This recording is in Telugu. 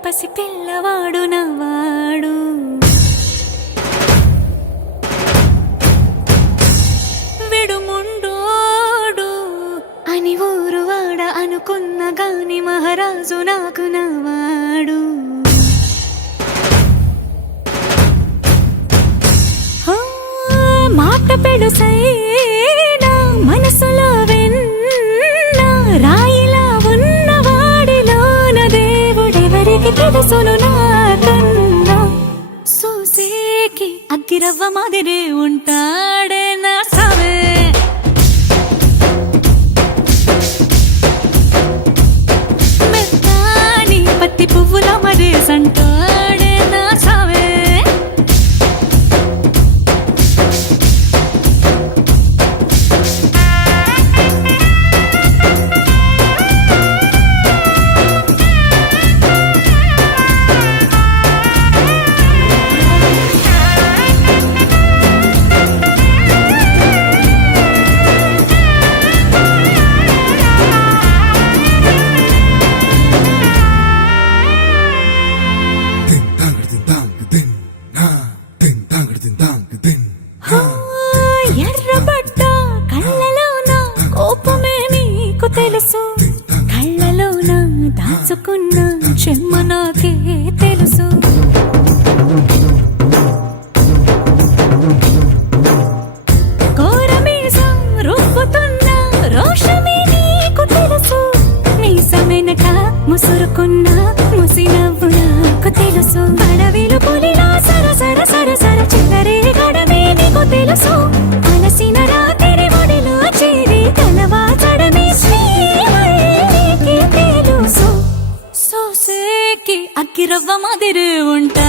పసి పిల్లవాడు నవ్వాడు. విడుముండోడు అని ఊరువాడ అనుకున్న గాని మహారాజు నాకు నవ్వాడు. మాట పెడుసైనా మనసులో వెన్న రాయిలా ఉన్నవాడిలోన దేవుడెవరికి తెలుసును నాకన్నా. సూసేకి అగ్గిరవ్వ మాదిరి ఉంటాడే నా సావే. మెత్తాని పత్తి పువ్వుల మరేసంటాడే నా సావే. ఎర్రబడ్డ కళ్ళలోన కోపమే నీకు తెలుసు, కళ్ళలోన దాచుకున్న చెమ్మ నాకే తెలుసు. కోరమీసం రుబ్బుతున్న రోషమే నీకు తెలుసు, మీసమెనక ముసురుకున్న ముసినవ్వు నాకు తెలుసు. అడవిలు పులిలా సరసర సరసర చిల్లరే గడమే నీకు తెలుసు. అలసిన రాత్రి ఒడిలో చేరి కలవాచడమే శ్రీవల్లికి తెలుసు. సోసేకి అగ్గిరవ్వ మాదిరి ఉంటా